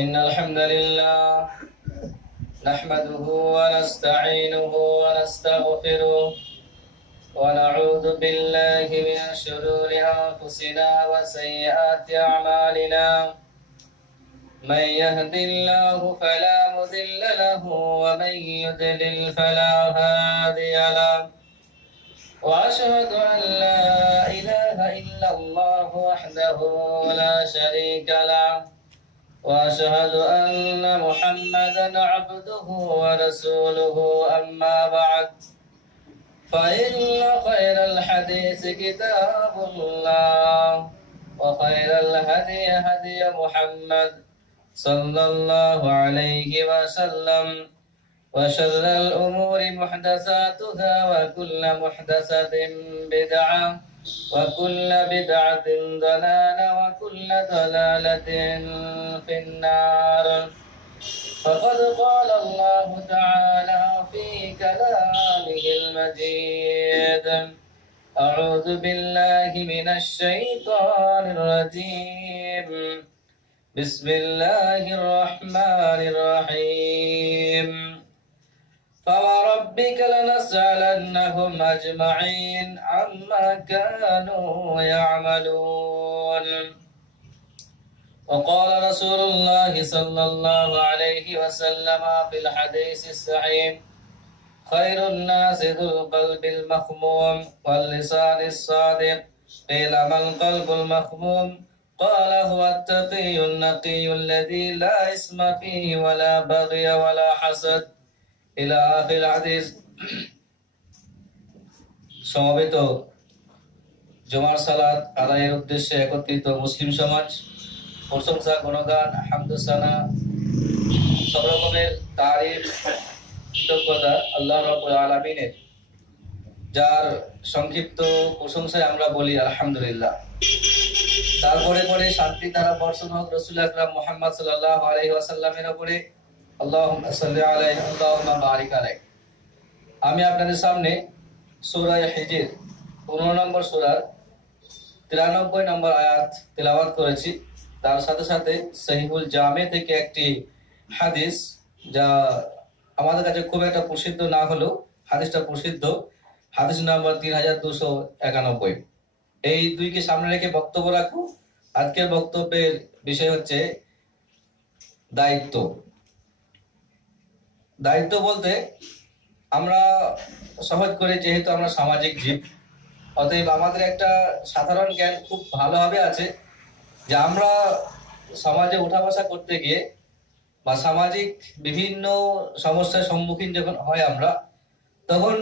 إن الحمد لله نحمده ونستعينه ونستغفره ونعوذ بالله من شرور أنفسنا وسيئات أعمالنا من يهد الله فلا مضل له ومن يضلل فلا هادي له وأشهد أن لا إله إلا الله وحده لا شريك له وأشهد أن محمدا عبده ورسوله أما بعد فإن خير الحديث كتاب الله وخير الهدي هدي محمد صلى الله عليه وسلم وشر الأمور محدثاتها وكل محدثة بدعة وكل بدعة ضلالة وكل ضلالة في النار فقد قال الله تعالى في كلامه المجيد أعوذ بالله من الشيطان الرجيم بسم الله الرحمن الرحيم فوربك لنسألنهم أجمعين عما كانوا يعملون وقال رسول الله صلى الله عليه وسلم في الحديث الصحيح خير الناس ذو القلب المخموم واللسان الصادق قيل ما القلب المخموم قال هو التقي النقي الذي لا إثم فيه ولا بغي ولا حسد إلى آخر الحديث সমবেত জুমার সালাত আদায়ের উদ্দেশ্যে একত্রিত মুসলিম সমাজ প্রশংসা গুণগান হামদ সানা সব রকমের তারিফ কৃতজ্ঞতা আল্লাহ রাব্বুল আলামিনের, যার সংক্ষিপ্ত প্রশংসায় আমরা বলি আলহামদুলিল্লাহ। তারপরে পরে শান্তি ধারা বর্ষণ হোক রাসূল আকরাম মুহাম্মদ সাল্লাল্লাহু আলাইহি ওয়াসাল্লামের উপরে। আল্লাহুম্মা সাল্লি আলাইহি আল্লাহুম্মা বারিক আলাইহি। আমি আপনাদের সামনে সূরা হিজর 15 নম্বর সূরার 93 নম্বর আয়াত তেলাওয়াত করেছি। তার সাথে সাথে সহিহুল জামে থেকে একটি হাদিস, যা আমাদের কাছে খুব একটা প্রসিদ্ধ না হলেও হাদিসটা প্রসিদ্ধ, হাদিস নাম্বার 3291। এই দুইকে সামনে রেখে বক্তব্য রাখবো। আজকের বক্তব্যের বিষয় হচ্ছে দায়িত্ব। দায়িত্ব বলতে আমরা সহজ করে, যেহেতু আমরা সামাজিক জীব, অতএব আমাদের একটা সাধারণ জ্ঞান খুব ভালোভাবে আছে যে আমরা সমাজে ওঠা বসা করতে গিয়ে বা সামাজিক বিভিন্ন সমস্যার সম্মুখীন যখন হয় আমরা, তখন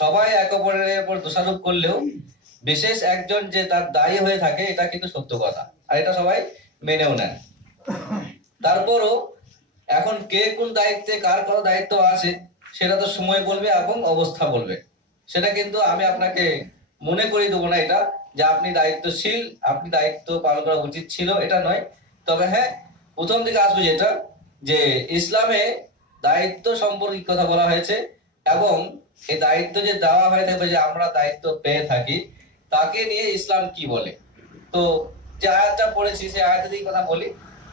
সবাই এক অপরের উপর দোষারোপ করলেও বিশেষ একজন যে তার দায়ী হয়ে থাকে, এটা কিন্তু সত্য কথা, আর এটা সবাই মেনেও নেন। তারপরও এখন কে কোন দায়িত্বে, কার কত দায়িত্ব আছে, সেটা তো সময় বলবে এবং অবস্থা বলবে। সেটা কিন্তু আমি আপনাকে মনে করিয়ে দেবো না এটা যে আপনি দায়িত্বশীল, আপনি দায়িত্ব পালন করা উচিত ছিল, এটা নয়। তবে হ্যাঁ, প্রথম দিকে আসবে যেটা, যে ইসলামে দায়িত্ব সম্পর্কে কথা বলা হয়েছে এবং এই দায়িত্ব যে দেওয়া হয়ে থাকবে, যে আমরা দায়িত্ব পেয়ে থাকি, তাকে নিয়ে ইসলাম কি বলে। তো যে আয়াতটা পড়েছি সেই আয়াতের দিকে কথা বলি।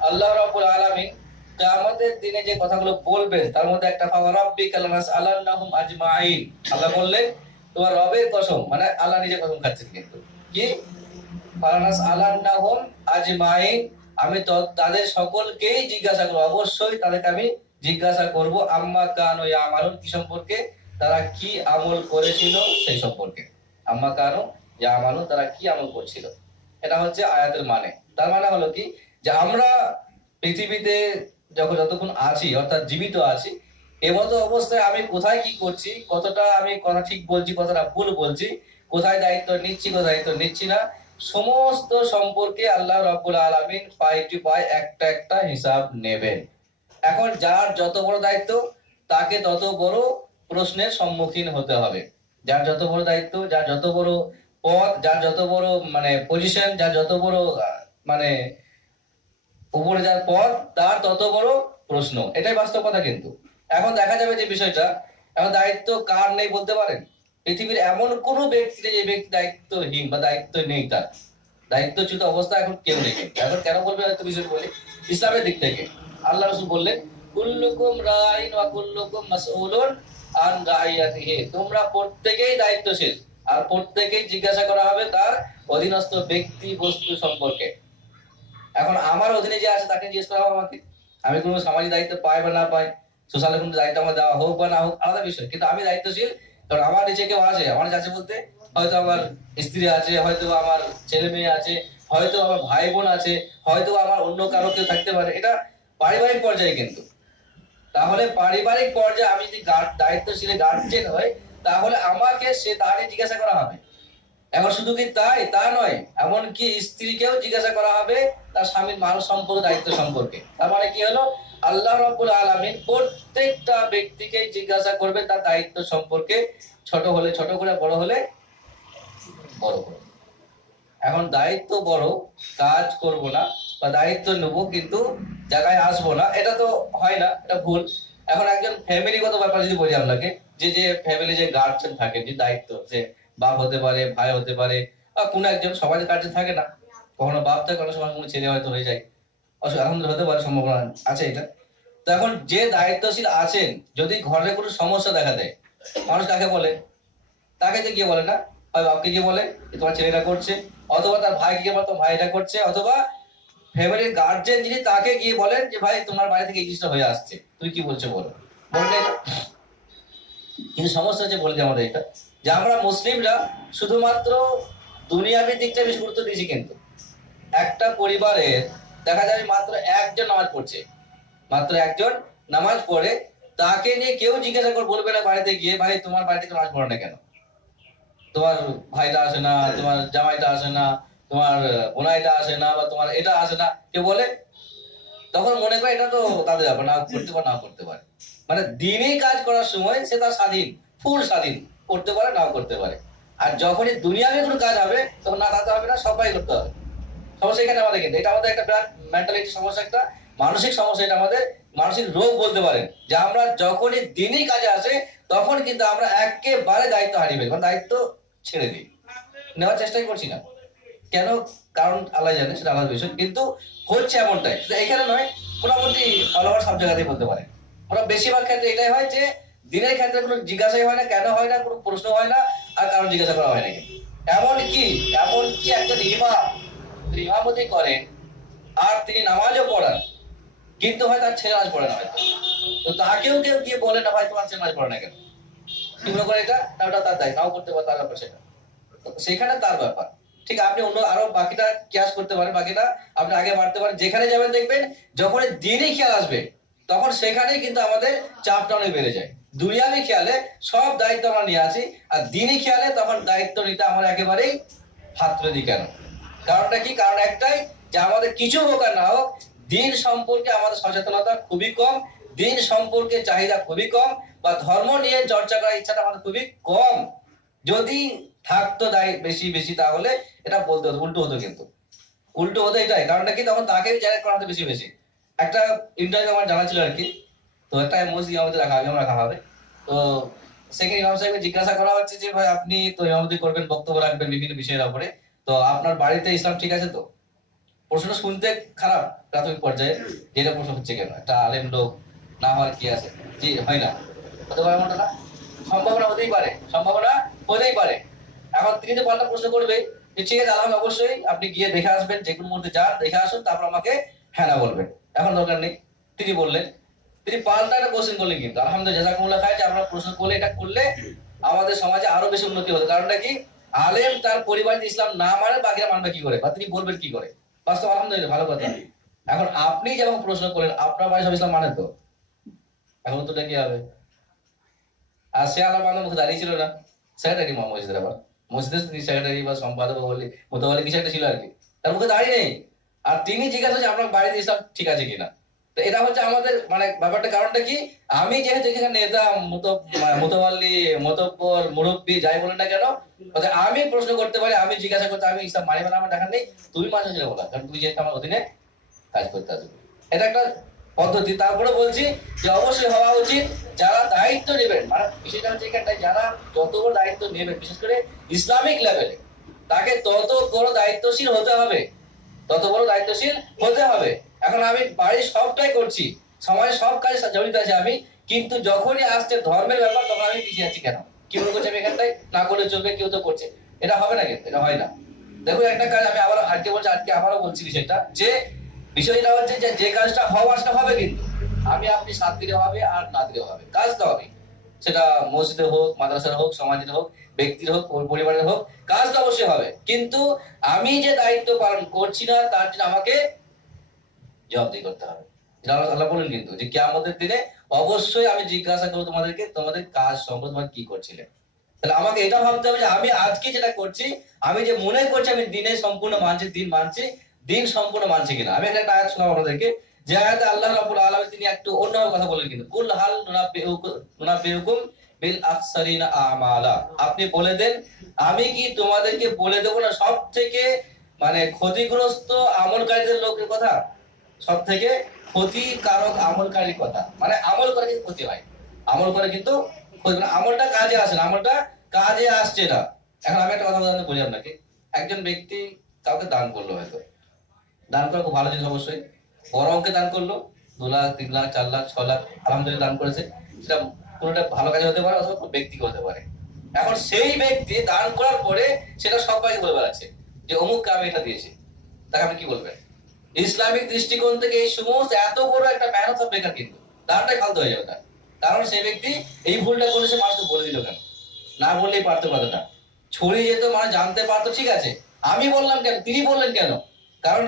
আল্লাহ রাব্বুল আলামিন কিয়ামতের দিনে যে কথাগুলো বলবেন তার মধ্যে একটা ফাওয়ারাব্বিকা লানাসআলান্নাহুম আজমাইন। আল্লাহ বললেন তোমার রবের কসম, মানে আল্লাহ নিজে কসম খাচ্ছেন, কিন্তু কি ফালানাসআলান্নাহুম আজমাইন, আমি তো তাদের সকলকেই জিজ্ঞাসা করব, অবশ্যই তাদেরকে আমি জিজ্ঞাসা করব আম্মা কানু ইয়ামালুন, কি সম্পর্কে, তারা কি আমল করেছিল সেই সম্পর্কে। আম্মা কানু ইয়ামালুন, তারা কি আমল করছিল। এটা হচ্ছে আয়াতের মানে। তার মানে হলো কি, যে আমরা পৃথিবীতে যতক্ষণ আছি, অর্থাৎ জীবিত আছি, এমতো অবস্থায় আমি কোথায় কি করছি, কতটা আমি কথা ঠিক বলছি, কতটা ভুল বলছি, কোথায় দায়িত্ব নিচ্ছি, কোথায় দায়িত্ব নিচ্ছি না, সমস্ত সম্পর্কে আল্লাহ রাব্বুল আলামিন পাই টু পাই একটা একটা হিসাব নেবেন। এখন যার যত বড় দায়িত্ব, তাকে তত বড় প্রশ্নের সম্মুখীন হতে হবে। যার যত বড় দায়িত্ব, যার যত বড় পদ, যার যত বড় মানে পজিশন, যার যত বড় মানে উপরে যার পদ, তার তত বড় প্রশ্ন। এটাই বাস্তব কথা। কিন্তু এখন দেখা যাবে যে বিষয়টা, এখন দায়িত্ব কার নেই বলতে পারেন? পৃথিবীর এমন কোন ব্যক্তি নেই যে ব্যক্তি দায়িত্বহীন বা দায়িত্ব নেই, তার দায়িত্বচ্যুত অবস্থা এখন কেউ নেই। এখন কেন বলবে হয়তো বিষয় বলি, ইসলামের দিক থেকে। আল্লাহ রাসূল বললেন, কুল্লুকুম রাইন ওয়া কুল্লুকুম মাসউলুন আন রাইয়াতিহি, তোমরা প্রত্যেকেই দায়িত্বশীল আর প্রত্যেকেই জিজ্ঞাসা করা হবে তার অধীনস্থ ব্যক্তি বস্তু সম্পর্কে। এখন আমার অধীনে যে আছে তাকে জিজ্ঞেস করা হবে আমাকে, আমি কোনো সামাজিক দায়িত্ব পাই বা না পাই, সোশ্যাল কোনো দায়িত্ব আমার দেওয়া হোক বা না হোক আলাদা বিষয়, কিন্তু আমি দায়িত্বশীল। কারণ আমার নিচে কেউ আছে, আমার কাছে বলতে হয়তো আমার স্ত্রী আছে, হয়তো আমার ছেলে মেয়ে আছে, হয়তো আমার ভাই বোন আছে, হয়তো আমার অন্য কারো কেউ থাকতে পারে, এটা পারিবারিক পর্যায়ে। কিন্তু তাহলে পারিবারিক পর্যায়ে আমি যদি দায়িত্বশীল গার্জেন হয়, তাহলে আমাকে সে তারই জিজ্ঞাসা করা হবে। এখন শুধু কি তাই তা নয়, এমনকি স্ত্রীকেও জিজ্ঞাসা করা হবে তার স্বামীর মাল সম্পর্ক দায়িত্ব সম্পর্কে। তার মানে কি হলো, আল্লাহ রাব্বুল আলামিন প্রত্যেকটা ব্যক্তিকে জিজ্ঞাসা করবে তার দায়িত্ব সম্পর্কে, ছোট হলে ছোট করে, বড় হলে বড় করে। এখন দায়িত্ব বড়, কাজ করব না বা দায়িত্ব নেবো কিন্তু জায়গায় আসবো না, এটা তো হয় না, এটা ভুল। এখন একজন ফ্যামিলিগত ব্যাপার যদি বলি আপনাকে, যে ফ্যামিলি যে গার্জেন থাকে, যে দায়িত্ব, যে বাপ হতে পারে, ভাই হতে পারে, বা কোনো একজন, সবাই গার্জেন থাকে না, কখনো বাপ থাকে, কোনো সময় কোনো ছেলে হয়তো হয়ে যায়, আলহামদুলিল্লাহ হতে পারে, সম্ভাবনা আছে এটা। তো এখন যে দায়িত্বশীল আছেন, যদি ঘরে কোনো সমস্যা দেখা দেয়, মানুষ কাকে বলে? তাকে তো গিয়ে বলে না, হয় বাপকে গিয়ে বলে যে তোমার ছেলেটা করছে, অথবা তার ভাইকে গিয়ে বলে তোমার ভাইটা করছে, অথবা ফ্যামিলির গার্জেন যিনি তাকে গিয়ে বলেন যে ভাই তোমার বাড়ি থেকে এই জিনিসটা হয়ে আসছে, তুই কি বলছো বলো, বললে। কিন্তু সমস্যা হচ্ছে, বলে দিই আমাদের এটা, যে আমরা মুসলিমরা শুধুমাত্র দুনিয়াবী দিকটা বেশি গুরুত্ব দিয়েছি, কিন্তু একটা পরিবারের দেখা যাবে মাত্র একজন নামাজ পড়ছে, মাত্র একজন নামাজ পড়ে, তাকে নিয়ে কেউ জিজ্ঞাসা করে বলবে না বাড়িতে গিয়ে, ভাই তোমার বাড়িতে নামাজ পড়ে না কেন, তোমার ভাইটা আসে না, তোমার জামাইটা আসে না, তোমার বোনাইটা আসে না, বা তোমার এটা আসে না, কেউ বলে? তখন মনে করে এটা তো তাদের ব্যাপার, না করতে পারে না করতে পারে। মানে দিনই কাজ করার সময় সে তার স্বাধীন, ফুল স্বাধীন, করতে পারে নাও করতে পারে। আর যখনই দুনিয়াতে কোনো কাজ হবে, তখন না তাতে হবে না, সবাই করতে হবে। সমস্যা এখানে আমাদের, কিন্তু এটা আমাদের একটা বিরাট মেন্টালিটি সমস্যা, একটা মানসিক সমস্যা, এটা আমাদের মানসিক রোগ বলতে পারেন। যে আমরা যখনই দিনই কাজে আসে, তখন কিন্তু আমরা একেবারে দায়িত্ব হারিয়ে ফেলি, দায়িত্ব ছেড়ে দিই, নেওয়ার চেষ্টাই করছি না। কেন? কারণ আল্লাহ জানে, সেটা আলাদা বিষয়, কিন্তু হচ্ছে এমনটাই। এখানে নয়, মোটামুটি অল ওভার সব জায়গাতেই বলতে পারে। ওরা বেশিরভাগ ক্ষেত্রে এটাই হয় যে দিনের ক্ষেত্রে কোনো জিজ্ঞাসাই হয় না, কেন হয় না, কোনো প্রশ্ন হয় না, আর কারণ জিজ্ঞাসা করা হয় না। এমনকি একজন ইমামতি করেন আর তিনি নামাজও পড়ান, কিন্তু হয় তার ছেলে নামাজ পড়ে না হয়তো, তো তাকেও কেউ গিয়ে বলে না ভাই তোমার ছেলে নামাজ পড়ে না কেন, কি মনে করে এটা, না ওটা তার দায়, নাও করতে পারে, তার ব্যাপার সেটা, সেখানে তার ব্যাপার। ঠিক, আপনি অন্য আরো বাকিটা ক্যাশ করতে পারেন, বাকিটা আপনি আগে বাড়তে পারেন। যেখানে যাবেন দেখবেন যখন দিনই খেয়াল আসবে, তখন সেখানেই কিন্তু আমাদের চাপটা অনেক বেড়ে যায়। দুনিয়াবি খেয়ালে সব দায়িত্ব আমরা নিয়ে আসি, আর দিনই খেয়ালে তখন দায়িত্ব নিতে আমরা একেবারেই হাত তুলে দিই। কেন? কারণটা কি? কারণ একটাই, যে আমাদের কিছু হোক আর না হোক, দিন সম্পর্কে আমাদের সচেতনতা খুবই কম, দিন সম্পর্কে চাহিদা খুবই কম, বা ধর্ম নিয়ে চর্চা করার ইচ্ছাটা আমাদের খুবই কম। যদি থাকতো বেশি বেশি, তাহলে এটা বলতে হতো, উল্টো হতো। কিন্তু উল্টো হতো এটাই, কারণটা কি, তখন তাকে জায়গা করাতে বেশি বেশি। একটা ইন্টারভিউ আমার জানা ছিল আর কি, তো একটা মসজিদ ইমামতি রাখা হবে। তো সেখানে ইমাম সাহেবকে জিজ্ঞাসা করা হচ্ছে যে ভাই আপনি তো ইমামতি করবেন, বক্তব্য রাখবেন বিভিন্ন বিষয়ের উপরে, তো আপনার বাড়িতে ইসলাম ঠিক আছে তো? প্রশ্নটা শুনতে খারাপ প্রাথমিক পর্যায়ে, যেটা প্রশ্ন হচ্ছে কেন, একটা আলেম লোক না হওয়ার কি আছে? জি, হয় না, হতে পারে এমনটা না? সম্ভাবনা হতেই পারে, সম্ভাবনা হতেই পারে। এখন তিনি তো পাল্টা প্রশ্ন করবে যে ঠিক আছে আলহামদুলিল্লাহ, অবশ্যই আপনি গিয়ে দেখে আসবেন, যে কোনো মুহূর্তে যান, দেখে আসুন, তারপর আমাকে হ্যাঁ না বলবেন, এখন দরকার নেই। তিনি বললেন, তিনি পাল্টা একটা কোশ্চেন করলেন, কিন্তু আলহামদুলিল্লাহ জাযাকুমুল্লাহ খায়, যে আমরা প্রশ্ন করলে, এটা করলে আমাদের সমাজে আরো বেশি উন্নতি হতো। কারণটা কি, আলেম তার পরিবারে ইসলাম না মানে বাকিরা মানবে কি করে, বা তিনি বলবেন কি করে? বাস্তব আলহামদুলিল্লাহ ভালো কথা। এখন আপনি যেমন প্রশ্ন করেন, আপনার বাড়ি সব ইসলাম মানে তো, এখন তো কি হবে? আর সে আল্লাহ মানুষ মুখে দাঁড়িয়ে ছিল না, সেক্রেটারি মসজিদের, আবার মসজিদের সেক্রেটারি বা সম্পাদক বলি মোতাবলি কিছু একটা ছিল আর কি, তার মুখে দাঁড়িয়ে নেই। আর তিনি জিজ্ঞাসা করছে আপনার বাড়িতে ইসলাম ঠিক আছে কিনা। তো এটা হচ্ছে আমাদের মানে ব্যাপারটা। কারণটা কি, আমি যেহেতু এখানে নেতা, মোতাবাল্লি, মোতব্বর, মুরব্বী, যাই বলেন না কেন, আমি প্রশ্ন করতে পারি, আমি জিজ্ঞাসা করতে, আমি ইসলাম মানি মানে আমার দেখা নেই, তুমি মানুষ ছিল বলা, কারণ তুমি যেহেতু আমার অধীনে কাজ করতে আসবে। এটা একটা পদ্ধতি। তারপরে বলছি যে অবশ্যই হওয়া উচিত যারা দায়িত্ব নেবেন, মানে বিষয়টা হচ্ছে এখানটায়, যারা যত বড় দায়িত্ব নেবেন, বিশেষ করে ইসলামিক লেভেলে, তাকে তত বড় দায়িত্বশীল হতে হবে, তত বড় দায়িত্বশীল হতে হবে। এখন আমি বাড়ির সবটাই করছি, সমাজের সব কাজে জড়িত আছে আমি, কিন্তু যখনই আসছে ধর্মের ব্যাপার তখন আমি পিছিয়ে যাচ্ছি। কেন? কি মনে করছি আমি এখানটাই না করলে চলবে, কেউ তো করছে। এটা হবে না, কিন্তু এটা হয় না। দেখুন একটা কাজ আমি আবার আজকে বলছি, আজকে আবারও বলছি বিষয়টা, যে বিষয়টা হচ্ছে যে কাজটা হওয়ার সেটা হবে, কিন্তু আমি আপনি সাথ দিলে হবে আর না দিলেও হবে, কাজ তো হবে। সেটা মসজিদে হোক, মাদ্রাসার হোক, সমাজের হোক, ব্যক্তির হোক, পরিবারের হোক, কাজ তো অবশ্যই হবে। কিন্তু আমি যে দায়িত্ব পালন করছি না তার জন্য আমাকে জবাবদিহি করতে হবে। এটা আল্লাহ বলেন কিন্তু, যে কিয়ামতের দিনে অবশ্যই আমি জিজ্ঞাসা করবো তোমাদেরকে, তোমাদের কাজ সম্পর্কে তোমরা কি করছিলে। তাহলে আমাকে এটা ভাবতে হবে যে আমি আজকে যেটা করছি, আমি যে মনে করছি আমি দিনে সম্পূর্ণ মানছি, দিন মানছি, দিন সম্পূর্ণ মানছি কিনা। আমি একটা আয়াত শোনাবো আপনাদেরকে, যে আয়াতে আল্লাহ রাব্বুল আলামিন তিনি একটু অন্যভাবে কথা বলেন কিন্তু, কুল হাল নুনাব্বিউকুম বিল আখসারিনা আমালা। আপনি বলে দেন, আমি কি তোমাদেরকে বলে দেবো না সব থেকে মানে ক্ষতিগ্রস্ত আমলকারীদের লোকের কথা, সব থেকে ক্ষতিকারক আমলকারীর কথা। মানে আমল করে কিন্তু ক্ষতি হয়, আমল করে কিন্তু আমলটা কাজে আসে না, আমলটা কাজে আসছে না। এখন আমি একটা কথা বলি আপনাকে, একজন ব্যক্তি কাউকে দান করলো, হয়তো দান করা খুব ভালো জিনিস, অবশ্যই বড় অঙ্কে দান করলো, 2 লাখ 3 লাখ 4 লাখ 6 লাখ আলহামদুলিল্লাহ দান করেছে। সেটা কোনোটা ভালো কাজে হতে পারে অথবা ব্যক্তি হতে পারে। এখন সেই ব্যক্তি দান করার পরে সেটা সবাইকে বলে বেড়াচ্ছে যে অমুককে আমি এটা দিয়েছি, তাকে আপনি কি বলবেন? ইসলামিক দৃষ্টিকোণ থেকে এই সমস্ত এত বড় একটা মেহনত সব বেকার, কিন্তু দানটাই ফালতু হয়ে যাবে তার। কারণ সেই ব্যক্তি এই ভুলটা করেছে, মানুষকে বলে দিল কেন? না বললেই পারতো কথাটা, ছড়িয়ে যেত, মানে জানতে পারতো, ঠিক আছে। আমি বললাম কেন, তিনি বললেন কেন? কারণ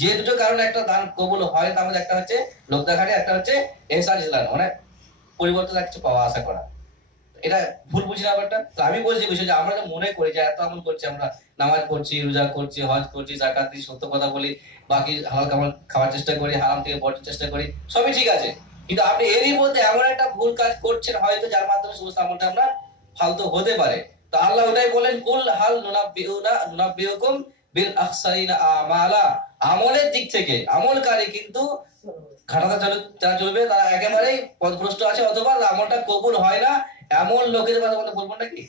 যে দুটো কারণে একটা দান কবুল হয় তার মধ্যে একটা হচ্ছে লোক দেখানি, একটা হচ্ছে এহসান ইসলাম, মানে পরিবর্তন কিছু পাওয়া আশা করা। এটা ভুল বুঝি না ব্যাপারটা। তো আমি বলছি বিষয় যে আমরা যে মনে করি যে এত আমল করছি, আমরা নামাজ পড়ছি, রোজা করছি, হজ করছি, যাকাত দিই, সত্য কথা বলি, বাকি হালাল কামাল খাওয়ার চেষ্টা করি, হারাম থেকে বর্জনের চেষ্টা করি, সবই ঠিক আছে। কিন্তু আপনি এরই মধ্যে এমন একটা ভুল কাজ করছেন হয়তো, যার মাধ্যমে সমস্ত আমলটা আমরা ফালতু হতে পারে। তো আল্লাহ ওটাই বলেন, কুল হাল নুনাব্বিউকুম বিল আখসারিনা আমালা। আমলের দিক থেকে আমলকারী কিন্তু খাটাতে যারা চলবে তারা একেবারেই পথভ্রষ্ট আছে, অথবা আমলটা কবুল হয় না, এমন লোকেদের কথা বলতে বলবো নাকি?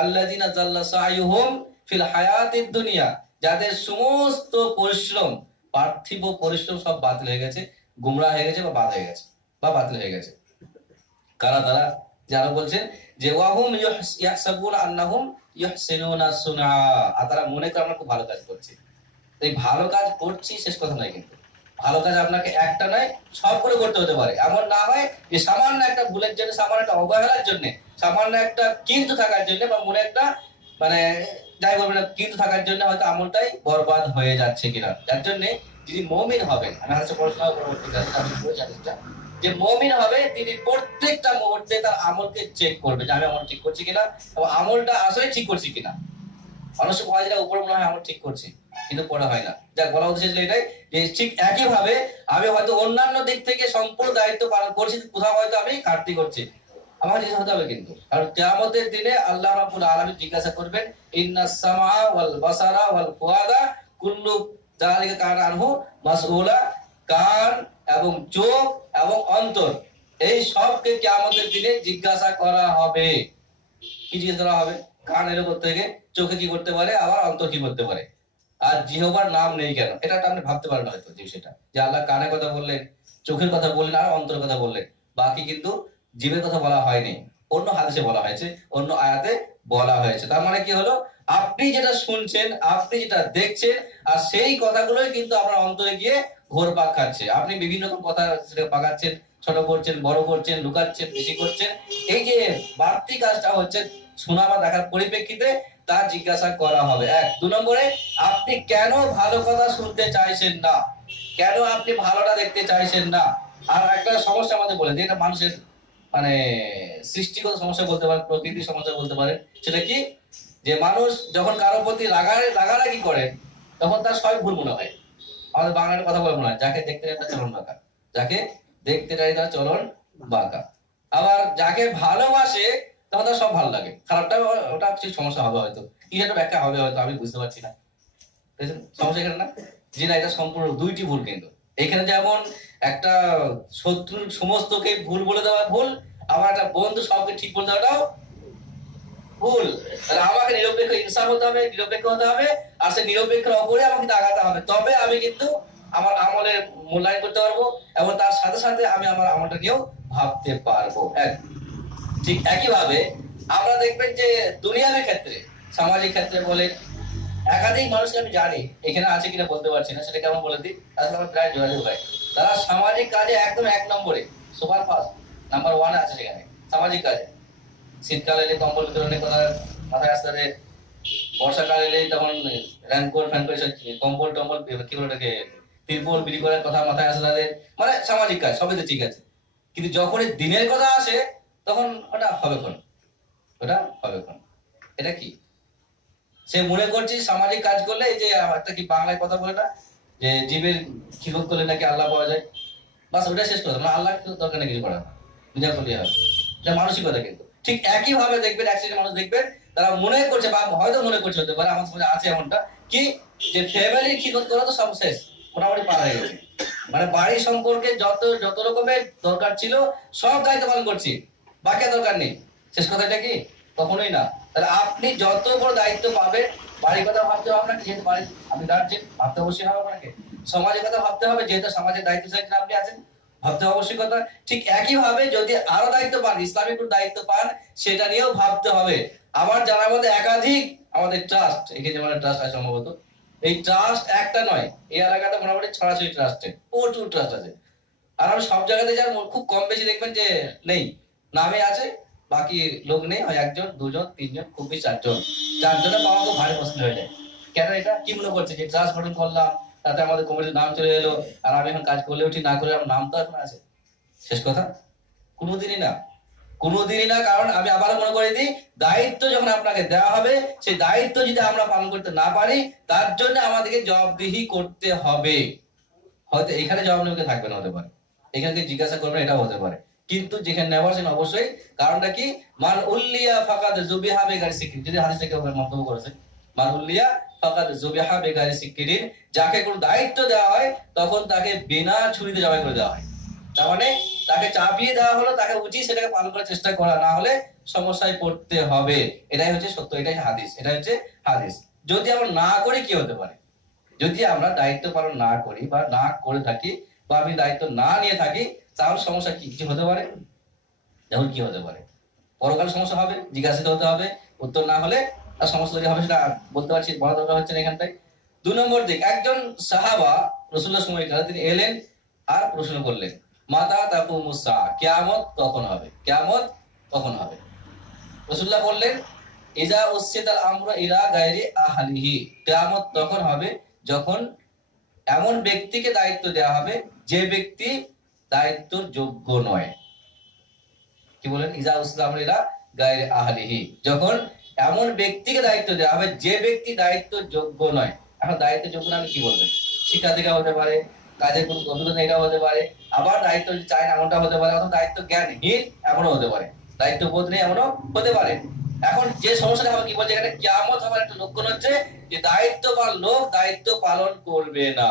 আল্লাযিনা জাল্লা সাইয়ুহুম ফিল হায়াতিদ দুনিয়া, যাদের সমস্ত পরিশ্রম, পার্থিব পরিশ্রম সব বাতিল হয়ে গেছে, গুমরাহ হয়ে গেছে, বা বাদ হয়ে গেছে, বা বাতিল হয়ে গেছে। কারা তারা? যারা বলছেন যে ওয়াহুম ইয়াহসাবুনা আন্নাহুম ইউহসিনুনা সুনআ, আর তারা মনে করে আমরা খুব ভালো কাজ করছি। এই ভালো কাজ করছি শেষ কথা নয়, কিন্তু ভালো কাজ আপনাকে একটা নয় সবগুলো করতে হতে পারে। এমন না হয় যে সামান্য একটা ভুলের জন্য, সামান্য একটা অবহেলার জন্য, সামান্য একটা কিন্তু থাকার জন্য, বা মনে একটা মানে যাই বলবেন না কিন্তু থাকার জন্য হয়তো আমলটাই বরবাদ হয়ে যাচ্ছে কিনা। যার জন্য যিনি মুমিন হবেন, আমি হচ্ছে পড়াশোনা পরবর্তী যে মুমিন হবে তিনি প্রত্যেকটা মুহূর্তে তার আমলকে চেক করবে যে আমি আমল ঠিক করছি কিনা, এবং আমলটা আসলে ঠিক করছি কিনা। মানুষ হয় যেটা উপরে মনে হয় আমার ঠিক করছি, কিন্তু পড়া হয় না। যার বলা উদ্দেশ্য ছিল এটাই, যে ঠিক একইভাবে আমি হয়তো অন্যান্য দিক থেকে সম্পূর্ণ দায়িত্ব পালন করছি, কোথাও হয়তো আমি ঘাটতি করছি, আমার জিনিস হতে হবে কিন্তু। কারণ কিয়ামতের দিনে আল্লাহ রাব্বুল আলামিন জিজ্ঞাসা করবেন, ইন্নাস সামা ওয়াল বাসারা ওয়াল ফুআদা কুল্লু যালিকা কানা আনহু মাসউলা। কান এবং চোখ এবং অন্তর, এই সবকে কিয়ামতের দিনে জিজ্ঞাসা করা হবে। কি জিজ্ঞাসা করা হবে? কান এর করতে থেকে, চোখে কি করতে পারে, আবার অন্তর কি করতে পারে, আর জিহ্বার নাম নেই কেন। এটা আপনি ভাবতে পারেন হয়তো, যে সেটা যে আল্লাহ কানের কথা বললেন, চোখের কথা বললেন, আর অন্তরের কথা বললেন, বাকি কিন্তু জীবের কথা বলা হয়নি। অন্য হাদিসে বলা হয়েছে, অন্য আয়াতে বলা হয়েছে। তার মানে কি হলো, আপনি যেটা শুনছেন, আপনি যেটা দেখছেন, আর সেই কথাগুলোই কিন্তু আপনার অন্তরে গিয়ে ঘোরপাক খাচ্ছে। আপনি বিভিন্ন রকম কথা পাকাচ্ছেন, ছোট করছেন, বড় করছেন, লুকাচ্ছেন, বেশি করছেন। এই যে বাড়তি কাজটা হচ্ছে শোনা বা দেখার পরিপ্রেক্ষিতে, তা জিজ্ঞাসা করা হবে। 2 নম্বরে, আপনি কেন ভালো কথা শুনতে চাইছেন না, কেন আপনি ভালোটা দেখতে চাইছেন না। আর একটা সমস্যা আমাদের বলে, যেটা মানুষের মানে সৃষ্টিগত সমস্যা বলতে পারেন, প্রকৃতির সমস্যা বলতে পারেন। সেটা কি? যে মানুষ যখন কারোর প্রতি রাগারাগি করে, তখন তার সবই ভুল মনে হয়। আমাদের বাংলার কথা বলে মনে হয়, যাকে দেখতে চাই তার চলন বাঁকা, যাকে দেখতে চাই তার চলন বাঁকা। আবার যাকে ভালোবাসে তখন তার সব ভালো লাগে, খারাপটা ওটা কিছু সমস্যা হবে হয়তো, কি একটা ব্যাখ্যা হবে হয়তো, আমি বুঝতে পারছি না। সমস্যা এখানে না, যে না, এটা সম্পূর্ণ দুইটি ভুল। কিন্তু এখানে যেমন একটা শত্রুর সমস্তকে ভুল বলে দেওয়া ভুল, আবার একটা বন্ধু সবকে ঠিক বলে দেওয়াটাও ভুল। তাহলে আমাকে নিরপেক্ষ ইনসাফ হতে হবে, নিরপেক্ষ হতে হবে, আর সে নিরপেক্ষের অপরে আমাকে আগাতে হবে, তবে আমি কিন্তু আমার আমলের মূল্যায়ন করতে পারবো এবং তার সাথে সাথে আমি আমার আমলটা নিয়েও ভাবতে পারবো। ঠিক একইভাবে আমরা দেখবেন যে দুনিয়ার ক্ষেত্রে, সামাজিক ক্ষেত্রে বলে একাধিক মানুষকে আমি জানি, এখানে আছে কিনা বলতে পারছি না, সেটাকে আমরা বলে দিই, তাদের সাথে আমার প্রায় যোগাযোগ হয়। তারা সামাজিক কাজে একদম 1 নম্বরে, সুপার ফাস্ট, নাম্বার 1 আছে সেখানে সামাজিক কাজে। শীতকালে এলে কম্বল বিতরণের কথা মাথায় আসতে হবে, বর্ষাকাল এলে তখন র্যানকোট ফ্যানকোট কম্বল টম্বল কি বলে ওটাকে তিরপল বিলি করার কথা মাথায় আসে তাদের, মানে সামাজিক কাজ সবই তো ঠিক আছে। কিন্তু যখন এই দিনের কথা আসে তখন ওটা হবে কোন, ওটা হবে কোন, এটা কি সে মনে করছি সামাজিক কাজ করলে, এই যে একটা কি বাংলায় কথা বলে না যে জীবের খিদমত করলে নাকি আল্লাহ পাওয়া যায়, বাস ওটা শেষ কথা, মানে আল্লাহ দরকার নেই কিছু করার, বুঝা করলে হবে, এটা মানসিকতা। কিন্তু ঠিক একই ভাবে দেখবেন এক শ্রেণীর মানুষ দেখবেন তারা মনে করছে বা হয়তো মনে করছে, হতে পারে আমার সমাজে আছে এমনটা, কি যে ফ্যামিলির খিদমত করা তো সব শেষ, মোটামুটি পার হয়ে গেছে, মানে বাড়ির সম্পর্কে যত যত রকমের দরকার ছিল সব দায়িত্ব পালন করছি, বাকি আর দরকার নেই। শেষ কথা এটা কি? কখনোই না। তাহলে আপনি যত বড় দায়িত্ব পাবেন, বাড়ির কথা ভাবতে হবে আপনাকে, যেহেতু বাড়ির আপনি গার্জেন, ভাবতে অবশ্যই হবে আপনাকে। সমাজের কথা ভাবতে হবে, যেহেতু সমাজের দায়িত্ব আপনি আছেন, ভাবতে অবশ্যই কথা। ঠিক একই ভাবে যদি আরো দায়িত্ব পান, ইসলামিক দায়িত্ব পান, সেটা নিয়েও ভাবতে হবে। আমার জানার মধ্যে একাধিক আমাদের ট্রাস্ট, এখানে যেমন ট্রাস্ট আছে সম্ভবত, এই ট্রাস্ট একটা নয়, এই এলাকাতে মোটামুটি ছড়াছড়ি ট্রাস্টে প্রচুর ট্রাস্ট আছে। আর আমি সব জায়গাতে যার খুব কম বেশি দেখবেন যে নেই, নামে আছে, বাকি লোক নেই, হয় 1 জন 2 জন 3 জন, খুব বেশি 4 জন। 4 জনে পাওয়া খুব ভারী মুশকিল হয়ে যায়। কেন? এটা কি মনে করছে যে ট্রাস্ট গঠন করলাম, তাতে আমাদের কমিটির নাম চলে এলো, আর আমি এখন কাজ করলেও ঠিক না করলে আমার নাম তো এখন আছে। শেষ কথা, কোনোদিনই না, কোনোদিনই না। কারণ আমি আবার মনে করে দিই, দায়িত্ব যখন আপনাকে দেওয়া হবে, সেই দায়িত্ব যদি আমরা পালন করতে না পারি, তার জন্য আমাদেরকে জবাবদিহি করতে হবে। হয়তো এখানে জবাবদিহি থাকবে না, হতে পারে এখান থেকে জিজ্ঞাসা করবেন, এটাও হতে পারে, কিন্তু যেখানে নেওয়া সেখানে অবশ্যই। কারণটা কি? মান উল্লিয়া ফাকাদ যুবিহা বিগাইরি সিকরিন, যদি হাদিসটাকে মন্তব্য করেছে, মান উল্লিয়া ফাকাদ যুবিহা বিগাইরি সিকরিন, যাকে কোনো দায়িত্ব দেওয়া হয় তখন তাকে বিনা ছুরিতে জবাই করে দেওয়া হয়। তার মানে তাকে চাপিয়ে দেওয়া হলো, তাকে উচিত সেটাকে পালন করার চেষ্টা করা, না হলে সমস্যায় পড়তে হবে। এটাই হচ্ছে সত্য, এটাই হাদিস, এটা হচ্ছে হাদিস। যদি আমরা না করি কি হতে পারে? যদি আমরা দায়িত্ব পালন না করি বা না করে থাকি, বা আমি দায়িত্ব না নিয়ে থাকি, তাহলে সমস্যা কি কিছু হতে পারে? যেমন কি হতে পারে? পরকাল সমস্যা হবে, জিজ্ঞাসিত হতে হবে, উত্তর না হলে তার সমস্যা তৈরি হবে, সেটা বলতে পারছি, বলা দরকার হচ্ছে না এখানটায়। 2 নম্বর দিক, একজন সাহাবা রাসূলুল্লাহ সময়কালে তিনি এলেন আর প্রশ্ন করলেন, মাতা তাকুমুস সাআ, কিয়ামত কখন হবে, কিয়ামত কখন হবে? রাসূলুল্লাহ বললেন, ইজা উসসিদাল আমরু ইলা গায়রি আহলিহি, কিয়ামত তখন হবে যখন এমন ব্যক্তিকে দায়িত্ব দেওয়া হবে যে ব্যক্তি দায়িত্বর যোগ্য নয়। কি বলেন? ইজা উসসিদাল আমরু ইলা গায়রি আহলিহি, যখন এমন ব্যক্তিকে দায়িত্ব দেওয়া হবে যে ব্যক্তি দায়িত্বর যোগ্য নয়। এখন দায়িত্বের যোগ্য না আমি কি বলবেন? শিক্ষা থেকে হতে পারে, কাজের কোনো অভিজ্ঞতা এটা হতে পারে, আবার দায়িত্ব চায় না এমনটা হতে পারে, অথবা দায়িত্ব জ্ঞানহীন এমনও হতে পারে, দায়িত্ব বোধ নেই এমনও হতে পারে। এখন যে সমস্যাটা হবে, কি বলছে এখানে, কিয়ামত হবার একটা লক্ষণ হচ্ছে যে দায়িত্ববান লোক দায়িত্ব পালন করবে না।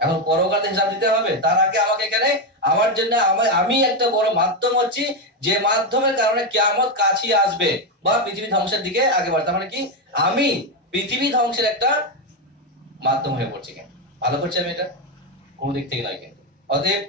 এখন পরকালে হিসাব দিতে হবে, তার আগে আমাকে এখানে আমার জন্য আমি একটা বড় মাধ্যম হচ্ছি, যে মাধ্যমের কারণে কিয়ামত কাছে আসবে বা পৃথিবী ধ্বংসের দিকে আগে বাড়বে। তার মানে কি? আমি পৃথিবী ধ্বংসের একটা মাধ্যম হয়ে পড়ছি। কেন ভালো করছি আমি এটা? কোন দিক থেকে নয় কিন্তু। অতএব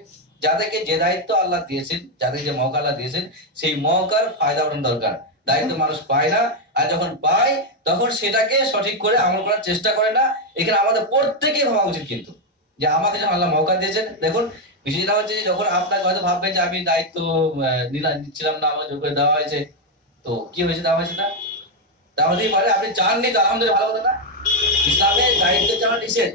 যাদেরকে যে দায়িত্ব আল্লাহ দিয়েছেন, যাদের যে মৌকা আল্লাহ দিয়েছেন, সেই মৌকার ফায়দা ওঠানো দরকার। দায়িত্ব মানুষ পায় না, আর যখন পায় তখন সেটাকে সঠিক করে আমল করার চেষ্টা করে না। এখানে আমাদের প্রত্যেকেই ভাবা উচিত কিন্তু, যে আমাকে যখন আল্লাহ মৌকা দিয়েছেন, দেখুন বিষয়টা হচ্ছে যে যখন আপনাকে হয়তো ভাববেন যে আমি দায়িত্ব নিচ্ছিলাম না, আমার যোগ্য দেওয়া হয়েছে, তো কি হয়েছে, দেওয়া হয়েছে না, দেওয়া হতেই পারে, আপনি চাননি তো আলহামদুলিল্লাহ, ভালো কথা না। ইসলামে দায়িত্ব চাওয়া নিষেধ,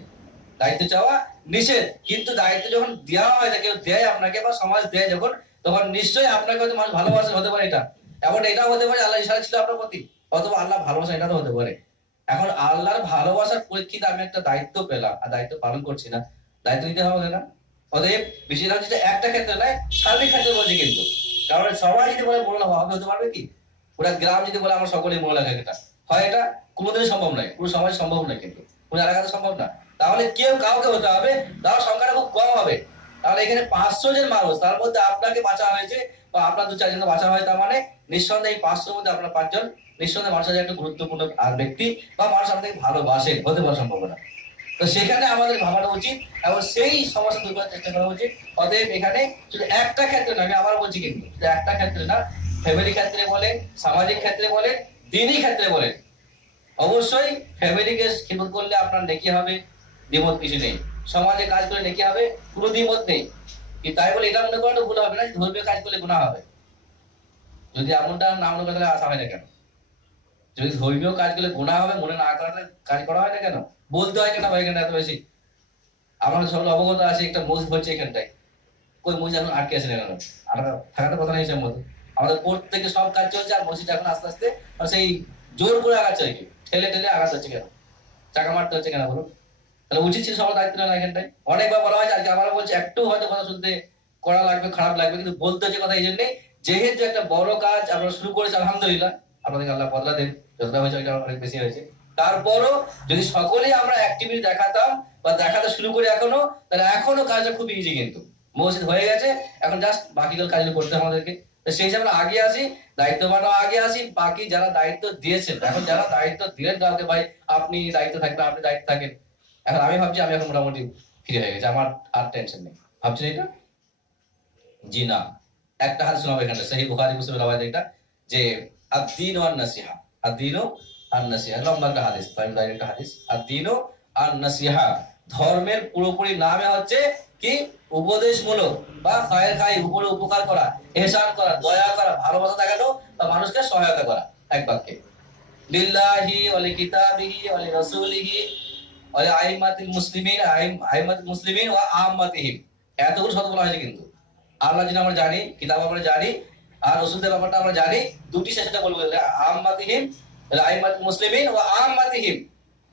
দায়িত্ব চাওয়া নিষেধ, কিন্তু দায়িত্ব যখন দেওয়া হয়, কেউ দেয় আপনাকে বা সমাজ দেয় যখন, তখন নিশ্চয়ই আপনাকে হয়তো মানুষ ভালোবাসা হতে পারে, এটা এমন এটাও হতে পারে আল্লাহ ইশারা ছিল আপনার প্রতি, অথবা আল্লাহ ভালোবাসা, এটা তো হতে পারে। এখন আল্লাহর ভালোবাসার পরীক্ষিতে আমি একটা দায়িত্ব পেলাম আর দায়িত্ব পালন করছি না, দায়িত্ব নিতে হবে না। অতএব বিষয়টা হচ্ছে একটা ক্ষেত্রে নয়, সার্বিক ক্ষেত্রে বলছি কিন্তু। কারণ সবাই যদি বলে মহিলা হবে, হতে পারবে কি? পুরা গ্রাম যদি বলে আমরা সকলেই মহিলা এটা হয়, এটা কোনোদিনই সম্ভব নয়, পুরো সমাজ সম্ভব নয়, কিন্তু পুরো এলাকাতে সম্ভব না। তাহলে কেউ কাউকে হতে হবে, তার সংখ্যাটা খুব কম হবে। তাহলে এখানে 500 জন মানুষ, তার মধ্যে আপনাকে বাঁচা হয়েছে বা আপনার 2-4 জনকে বাঁচা হয়, তার মানে নিঃসন্দেহে এই 500 মধ্যে আপনার 5 জন নিঃসন্দেহে মানুষের একটা গুরুত্বপূর্ণ আর ব্যক্তি বা মানুষ আপনাকে ভালোবাসে, হতে পারে সম্ভাবনা। তো সেখানে আমাদের ভাবানো উচিত এবং সেই সমস্যা দূর করার চেষ্টা করা উচিত। অতএব এখানে শুধু একটা ক্ষেত্রে না, আমি আবার বলছি কিন্তু শুধু একটা ক্ষেত্রে না, ফ্যামিলি ক্ষেত্রে বলেন, সামাজিক ক্ষেত্রে বলেন, দিনই ক্ষেত্রে বলেন, অবশ্যই ফ্যামিলিকে খিদমত করলে আপনার নেকি হবে, দ্বিমত কিছু নেই। সমাজে কাজ করে নেকি হবে, কোনো দ্বিমত নেই। কিন্তু তাই বলে এটা মনে করেন ভুল হবে না ধর্মীয় কাজ করলে গুনাহ হবে। যদি এমনটা না মনে করে আসা হয় না কেন? যদি ধর্মীয় কাজ করলে গুনাহ হবে মনে না করালে কাজ করা হয় না কেন? বলতে হয় কেন ভাই এখানে এত বেশি? আমার সকল অবগত আছে একটা মসজিদ হচ্ছে এখানটায়, কই মসজিদ এখন আটকে আছে না কেন? আর থাকার কথা নেই হিসাব মতো। আমাদের প্রত্যেকে সব কাজ চলছে আর মসজিদ এখন আস্তে আস্তে সেই জোর করে আগাচ্ছে আর কি, ঠেলে ঠেলে আগাতে হচ্ছে কেন? চাকা মারতে হচ্ছে কেন বলুন? তাহলে উচিত ছিল সবার দায়িত্ব না এখানটায়। অনেকবার বলা হয়েছে, আজকে আবার বলছে, একটু হয়তো কথা শুনতে করা লাগবে, খারাপ লাগবে, কিন্তু বলতে হচ্ছে কথা এই জন্যই, যেহেতু একটা বড় কাজ আমরা শুরু করেছি আলহামদুলিল্লাহ, আপনাদের আল্লাহ বদলা দেন, যতটা হয়েছে ওইটা অনেক বেশি হয়েছে। তারপরও যদি সকলেই আমরা অ্যাক্টিভিটি দেখাতাম বা দেখাতে শুরু করি এখনো, তাহলে এখনো কাজটা খুব ইজি। কিন্তু মসজিদ হয়ে গেছে, এখন জাস্ট বাকিগুলো কাজগুলো করতে হবে আমাদেরকে। তো সেই হিসাবে আগে আসি, দায়িত্ববানও আগে আসি, বাকি যারা দায়িত্ব দিয়েছেন, এখন যারা দায়িত্ব দিলেন কাউকে, ভাই আপনি দায়িত্ব থাকবেন, আপনি দায়িত্ব থাকেন। এখন আমি ভাবছি আমি এখন মোটামুটি ফ্রি হয়ে গেছে, আমার আর টেনশন নেই। ভাবছেন এটা? জি না। একটা হাদিস শোনাবো এখানে, সহিহ বুখারী মুসলিম রাওয়ায়াত এটা, যে আদ-দীনু আন-নাসিহা, আদ-দীনু আন-নাসিহা, লম্বা একটা হাদিস, তাই একটা হাদিস, আদ-দীনু আন-নাসিহা, ধর্মের পুরোপুরি নামে হচ্ছে কি? উপদেশমূলক বা খায়ের খাই, উপরে উপকার করা, ইহসান করা, দয়া করা, ভালোবাসা দেখানো বা মানুষকে সহায়তা করা। এক বাক্যে, লিল্লাহি ওয়া লিকিতাবিহি ওয়া লিরাসূলিহি ওয়া লিআইম্মাতিল মুসলিমিন, আইম্মাতিল মুসলিমিন ওয়া আম্মাতিহিম। এতগুলো শব্দ বলা হয়েছে কিন্তু আল্লাহ যিনি আমরা জানি, কিতাব আমরা জানি, আর রাসূলদের ব্যাপারটা আমরা জানি, দুটি শেষটা বলবো, আম্মাতিহিম, আইম্মাতিল মুসলিমিন ওয়া আম্মাতিহিম,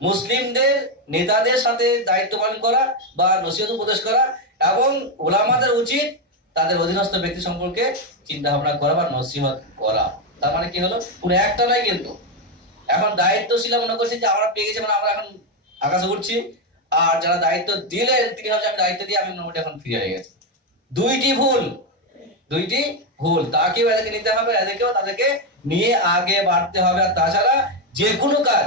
মুসলিমদের নেতাদের সাথে দায়িত্ব পালন করা বা নসিহত উপদেশ করা, এবং উলামাদের উচিত তাদের অধীনস্থ ব্যক্তি সম্পর্কে চিন্তা ভাবনা করা বা নসিহত করা। তার মানে কি হলো, পুরো একটা নয় কিন্তু। এখন দায়িত্বশীল মনে করছি যে আমরা পেয়ে গেছি মানে আমরা এখন আকাশে উঠছি, আর যারা দায়িত্ব দিলেন তিনি ভাবছেন আমি দায়িত্ব দিয়ে আমি মোটামুটি এখন ফ্রি হয়ে গেছি। দুইটি ভুল, দুইটি ভুল। তাকেও এদেরকে নিতে হবে, এদেরকেও তাদেরকে নিয়ে আগে বাড়তে হবে। আর তাছাড়া যে কোনো কাজ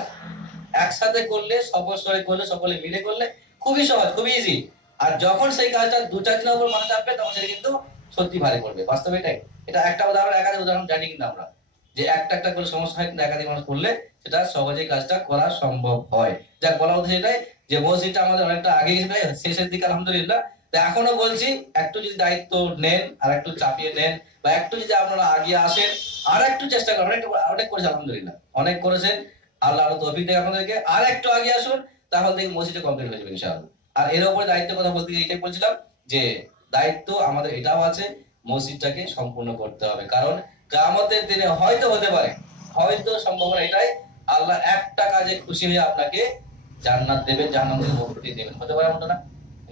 একসাথে করলে, সপরিবারে করলে, সকলে মিলে করলে খুবই সহজ, খুবই ইজি। আর যখন সেই কাজটা দু চার দিনের উপর মাথা চাপবে তখন সেটা কিন্তু সত্যি ভারী পড়বে। বাস্তবে এটাই। এটা একটা উদাহরণ, একাধিক উদাহরণ জানি কিন্তু আমরা, যে একটা একটা করে সমস্যা হয়, কিন্তু একাধিক মানুষ করলে সেটা সহজেই কাজটা করা সম্ভব হয়। যাক, বলা হচ্ছে এটাই যে মসজিদটা আমাদের অনেকটা আগে গেছে, শেষের দিকে আলহামদুলিল্লাহ। তো এখনো বলছি, একটু যদি দায়িত্ব নেন আর একটু চাপিয়ে নেন, বা একটু যদি আপনারা আগিয়ে আসেন আর একটু চেষ্টা করেন, অনেক করেছে আলহামদুলিল্লাহ, অনেক করেছেন, আল্লাহ আরো তৌফিক দেয় আপনাদেরকে, আর একটু আগে আসুন, তাহলে দেখি মসজিদটা কমপ্লিট হয়ে যাবে ইনশাআল্লাহ। আর এর উপরে দায়িত্বের কথা বলতে গিয়ে এটাই বলছিলাম যে দায়িত্ব আমাদের এটাও আছে, মসজিদটাকে সম্পূর্ণ করতে হবে। কারণ কিয়ামতের দিনে হয়তো হতে পারে, হয়তো সম্ভাবনা এটাই, আল্লাহ একটা কাজে খুশি হয়ে আপনাকে জান্নাত দেবেন, জাহান্নাম থেকে মুক্তি দেবেন। হতে পারে এমনটা না?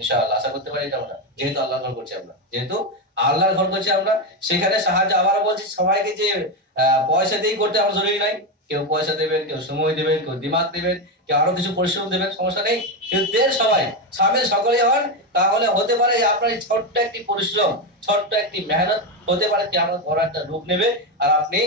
ইনশাআল্লাহ আশা করতে পারি এটা আমরা, যেহেতু আল্লাহর ঘর করছি আমরা, যেহেতু আল্লাহর ঘর করছি আমরা, সেখানে সাহায্য আবার বলছি, সবাইকে যে পয়সা দিয়েই করতে আমার জরুরি নাই। কেউ পয়সা দেবেন, কেউ সময় দেবেন, কেউ দিমাগ দেবেন, কেউ আরো কিছু পরিশ্রম দেবেন, সমস্যা নেই। কিন্তু দেন সবাই, সামিল সকলেই হন, তাহলে হতে পারে আপনার এই ছোট্ট একটি পরিশ্রম, ছোট্ট একটি মেহনত হতে পারে কি আমার বড় একটা রূপ নেবে, আর আপনি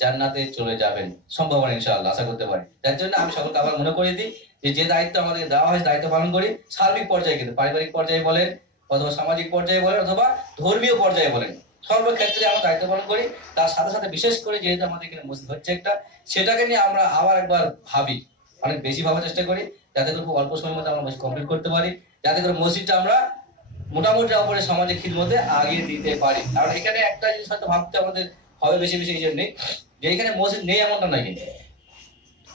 জান্নাতে চলে যাবেন। সম্ভাবনা ইনশাআল্লাহ আশা করতে পারি। যার জন্য আমি সকলকে আবার মনে করিয়ে দিই যে দায়িত্ব আমাদের দেওয়া হয় দায়িত্ব পালন করি সার্বিক পর্যায়ে, কিন্তু পারিবারিক পর্যায়ে বলেন, অথবা সামাজিক পর্যায়ে বলেন, অথবা ধর্মীয় পর্যায়ে বলেন, সর্বক্ষেত্রে আমরা দায়িত্ব পালন করি। তার সাথে সাথে বিশেষ করে যেহেতু আমাদের এখানে মসজিদ হচ্ছে একটা, সেটাকে নিয়ে আমরা আবার একবার ভাবি, অনেক বেশি ভাবার চেষ্টা করি, যাতে করে খুব অল্প সময়ের মধ্যে আমরা মসজিদ কমপ্লিট করতে পারি, যাতে করে মসজিদটা আমরা মোটামুটি অপরে সামাজিক খিদমতে আগিয়ে দিতে পারি। কারণ এখানে একটা জিনিস হয়তো ভাবতে আমাদের হবে বেশি বেশি এই জন্যই যে এখানে মসজিদ নেই এমনটা নয়, কিন্তু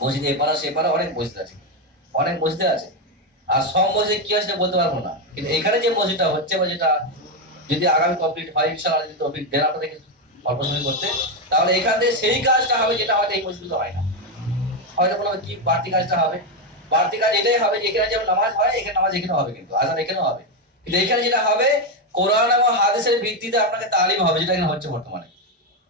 মসজিদ এ পাড়া সে পাড়া অনেক মসজিদ আছে, অনেক মসজিদে আছে। আর সব মসজিদ কি আছে বলতে পারবো না, কিন্তু এখানে যে মসজিদটা হচ্ছে বা যেটা যদি আগামী কমপ্লিট হয় ইনশাআল্লাহ, যদি তৌফিক দেন আপনাদেরকে অল্প সময় করতে, তাহলে এখান থেকে সেই কাজটা হবে যেটা হয়তো এই মসজিদে হয় না। হয়তো কোনো কি বাড়তি কাজটা হবে, বাড়তি কাজ এটাই হবে যে এখানে যেমন নামাজ হয়, এখানে নামাজ এখানেও হবে, কিন্তু আজান এখানেও হবে, কিন্তু এখানে যেটা হবে কোরআন এবং হাদিসের ভিত্তিতে আপনাকে তালিম হবে, যেটা এখানে হচ্ছে বর্তমানে।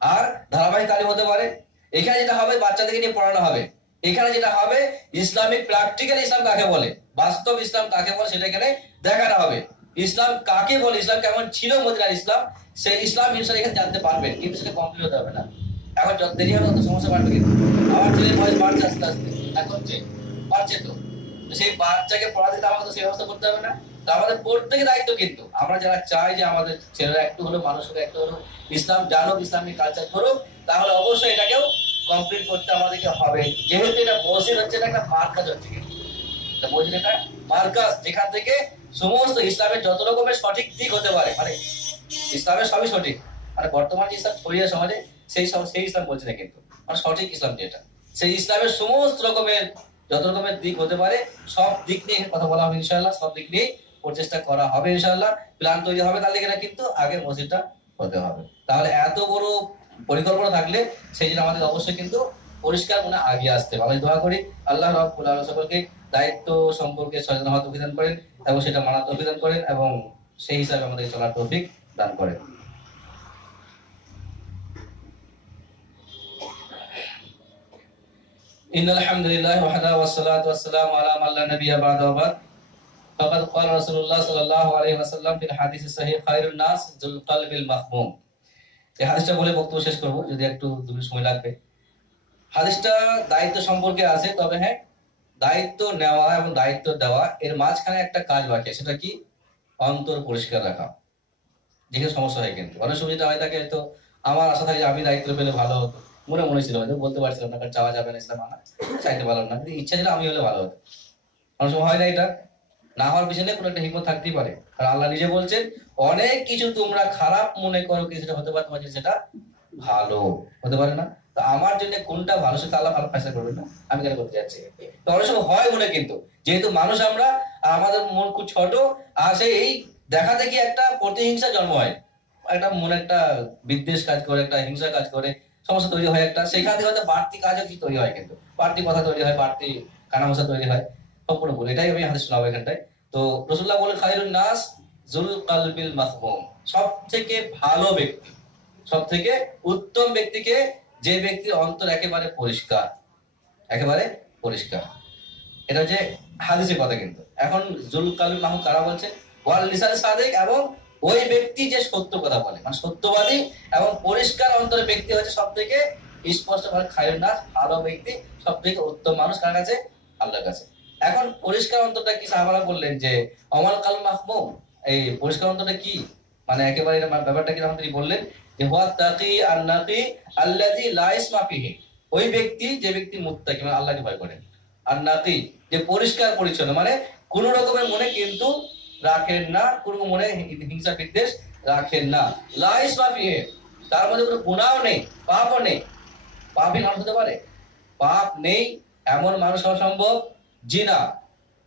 আর ধারাবাহিক তালিম হতে পারে। এখানে যেটা হবে বাচ্চাদেরকে নিয়ে পড়ানো হবে, এখানে যেটা হবে ইসলামিক প্র্যাকটিক্যাল ইসলাম কাকে বলে, বাস্তব ইসলাম কাকে বলে সেটা এখানে দেখানো হবে। ইসলাম কাকে বলে, ইসলাম কেমন ছিল মদিনার ইসলাম, সেই ইসলাম ইনশাআল্লাহ এখানে জানতে পারবেন, কিন্তু সেটা কমপ্লিট হতে হবে না। এখন যত দেরি হবে তত সমস্যা বাড়বে, কিন্তু আমার ছেলের বয়স বাড়ছে আস্তে আস্তে, এখন বাড়ছে তো সেই বাচ্চাকে পড়াতে তো আমাদের সেই ব্যবস্থা করতে হবে না? তো আমাদের প্রত্যেকের দায়িত্ব, কিন্তু আমরা যারা চাই যে আমাদের ছেলেরা একটু হলেও, মানুষ হলে একটু হলেও ইসলাম জানুক, ইসলামিক কালচার করুক, তাহলে অবশ্যই এটাকেও কমপ্লিট করতে আমাদেরকে হবে। যেহেতু এটা মসজিদ হচ্ছে না, একটা মার্কাজ হচ্ছে, কিন্তু এটা মসজিদ একটা মার্কাজ, যেখান থেকে সমস্ত ইসলামের যত রকমের সঠিক দিক হতে পারে, মানে ইসলামের সবই সঠিক, মানে বর্তমান যে ইসলাম ছড়িয়ে সমাজে সেই ইসলাম বলছে না, কিন্তু মানে সঠিক ইসলাম যেটা, সেই ইসলামের সমস্ত রকমের যত রকমের দিক হতে পারে সব দিক নিয়ে কথা বলা হবে ইনশাআল্লাহ। সব দিক নিয়ে প্রচেষ্টা করা হবে ইনশাআল্লাহ। প্ল্যান তৈরি হবে, তাহলে এখানে কিন্তু আগে মসজিদটা হতে হবে। তাহলে এত বড় পরিকল্পনা থাকলে সেই জন্য আমাদের অবশ্যই কিন্তু পরিষ্কার মনে আগিয়ে আসতে হবে। আমি দোয়া করি আল্লাহ রাব্বুল আলামিন সকলকে দায়িত্ব সম্পর্কে সচেতন হওয়ার তৌফিক দান করেন এবং সেটা মানার তৌফিক দান করেন এবং সেই হিসাবে আমাদের চলার তৌফিক দান করেন। ইন্নাল হামদুলিল্লাহি ওয়াহদাহু ওয়াসসালাতু ওয়াসসালামু আলা মান লা নাবিয়্যা বা'দাহু বা'দ। ফাকাদ ক্বালা রাসূলুল্লাহ সাল্লাল্লাহু আলাইহি ওয়াসাল্লাম ফিল হাদিস সহিহ খায়রুন নাস যুল কলবিল মাহমুম। এই হাদিসটা বলে বক্তব্য শেষ করব, যদি একটু 2 মিনিট সময় লাগবে। হাদিসটা দায়িত্ব সম্পর্কে আছে, তবে হ্যাঁ, দায়িত্ব নেওয়া এবং দায়িত্ব দেওয়া এর মাঝখানে একটা কাজ বাকি, সেটা কি? অন্তর পরিষ্কার রাখা। যেখানে সমস্যা হয়, কিন্তু অনেক সময় যেটা হয় থাকে, তো আমার আশা থাকে যে আমি দায়িত্ব পেলে ভালো হতো, মনে মনে ছিল, হয়তো বলতে পারছিলাম না, কারণ চাওয়া যাবে না, ইসলাম আনা চাইতে পারলাম না, কিন্তু ইচ্ছা ছিল আমি হলে ভালো হতো। অনেক সময় হয় না, এটা না হওয়ার পিছনে কোনো একটা হিকমত থাকতেই পারে। আর আল্লাহ নিজে বলছেন, অনেক কিছু তোমরা খারাপ মনে করো, কিন্তু সেটা হতে পারে তোমার জন্য সেটা ভালো হতে পারে না। তো আমার জন্য কোনটা ভালো সেটা আল্লাহ ভালো ফয়সালা করবেন না, আমি কেন করতে যাচ্ছি। তো অনেক সময় হয় মনে, কিন্তু যেহেতু মানুষ আমরা, আর আমাদের মন খুব ছোট, আর সেই এই দেখা দেখি একটা প্রতিহিংসা জন্ম হয়, একটা মনে একটা বিদ্বেষ কাজ করে, একটা হিংসা কাজ করে, সমস্যা তৈরি হয় একটা, সেখান থেকে হয়তো বাড়তি কাজও কি তৈরি হয়, কিন্তু বাড়তি কথা তৈরি হয়, বাড়তি কানামশা তৈরি হয়, সম্পূর্ণ ভুল। এটাই আমি হাদিস শোনাবো এখানটায়। তো রাসূলুল্লাহ বলেন, খায়রুন নাস যুল কলবিল মাহমুম, সব থেকে ভালো ব্যক্তি, সব থেকে উত্তম ব্যক্তিকে, যে ব্যক্তির অন্তর একেবারে পরিষ্কার, একেবারে পরিষ্কার। এটা হচ্ছে হাদিসের কথা। কিন্তু এখন যুল কলবিল মাহমুম কারা বলছে? ওয়াল লিসান সাদিক, এবং ওই ব্যক্তি যে সত্য কথা বলে, মানে সত্যবাদী এবং পরিষ্কার অন্তরের ব্যক্তি হচ্ছে সব থেকে স্পষ্ট ভাবে খায়রুন নাস, ভালো ব্যক্তি, সব থেকে উত্তম মানুষ কার কাছে? আল্লাহর কাছে। এখন পরিষ্কার অন্তরটা কি? সাহাবারা বললেন যে অমাল কাল মাহমুম, এই পরিষ্কার অন্তরটা কি, মানে একেবারে ব্যাপারটা কি? তখন তিনি বললেন যে হুয়া তাকি আন-নাকি আল্লাযী লা ইসমা ফিহি, ওই ব্যক্তি যে ব্যক্তি মুত্তাকি, মানে আল্লাহকে ভয় করেন, আর নাকি যে পরিষ্কার পরিচ্ছন্ন, মানে কোন রকমের মনে কিন্তু রাখেন না, কোন মনে হিংসা বিদ্বেষ রাখেন না। লা ইসমা ফিহি, তার মধ্যে কোনো গুনাহও নেই, পাপও নেই। পাপই মানুষ হতে পারে? পাপ নেই এমন মানুষ হওয়া সম্ভব? জি না।